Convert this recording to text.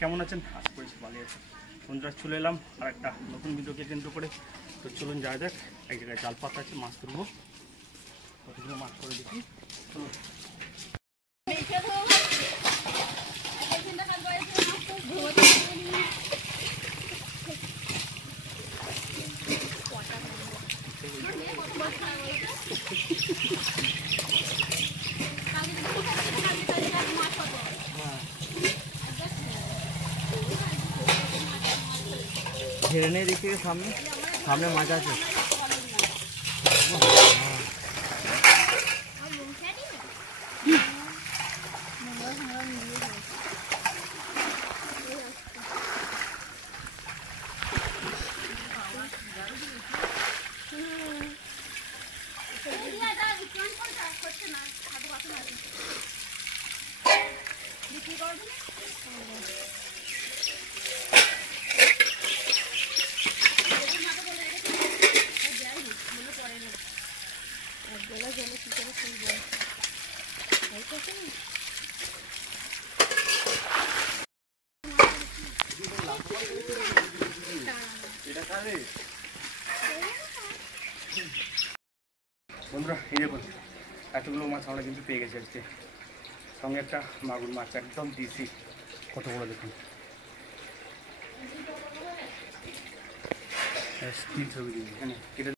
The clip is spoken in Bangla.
কেমন আছেন? আশা করি ভালো আছেন। বন্ধুরা চলে এলাম আর একটা নতুন ভিডিওকে কেন্দ্র করে। তো চলুন যাওয়া যাক। এক জায়গায় জাল পাতা আছে, মাছ তুলবো। কতগুলো মাছ করে দেখি। চলুন। घेरे नहीं देखिए सामने सामने माचा আছে বন্ধুরা এই দেখুন এতগুলো মাছ আমরা কিন্তু পেয়ে গেছি আজকে, সঙ্গে একটা মাগুর মাছ একদম দিয়েছি। কত বড় দেখুন, স্টিল ছবি দিয়ে এখানে কেটে